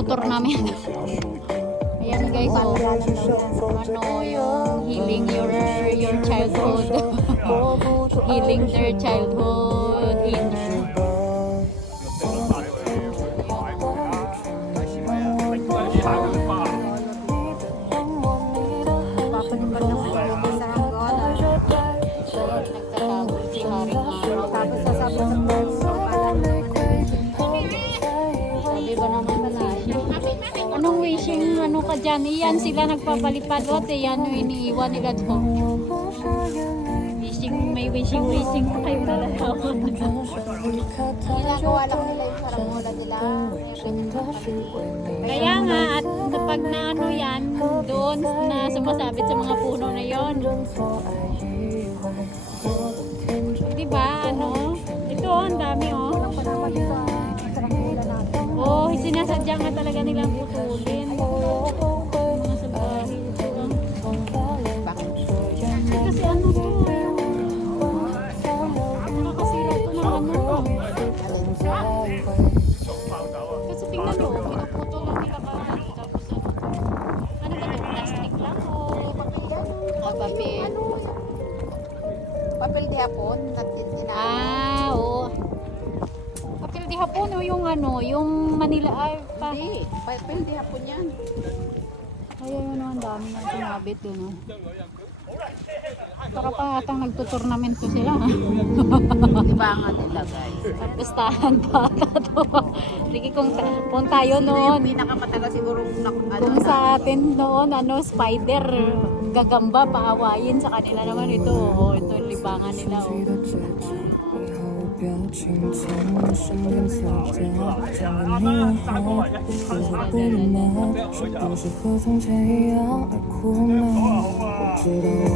itutur namin. Ayan guys, so, ano, yung healing your childhood. Healing their childhood inner. Nagtatago si Hari. Tapos sasabi sa friends, Sabi ba naman pala siya? Anong wishing, ano ka dyan? Iyan sila nagpapalipad. What? Iyan yung iniiwan nila doon. May wishing pa kayo dalawa. ginagawa lang nila yung haramulan nila. Kaya nga, at kapag na ano yan, doon na sumasabit sa mga puno na yon. Diba, ano? Ito, ang dami, oh. Oh, sinasadya nga talaga nilang putulin. Mga sa bahay. Kasi ano to, nakakasira to ng ano. Kasi tingnan mo, pinaputol lang nila kahit. Tapos ano ba ito? Plastic lang o papel? Papel di hapon, Ah, oo. Papel di hapon o yung ano, yung Manila ay pa. Hindi, papel di hapon yan. Ay, ayun ang dami nang sinabit dun. Oh. Para pa atang nagtutournamento sila. Libangan nila guys. Kapistahan pa to. Sige kung tayo noon. Pinakamatagal siguro Kung sa atin noon, ano, spider, gagamba, paawayin sa kanila naman ito. Oh, ito yung libangan nila. Oh. 表情从深颜色调整的你好，我不吗？是不是和从前一样而苦闷？我知道我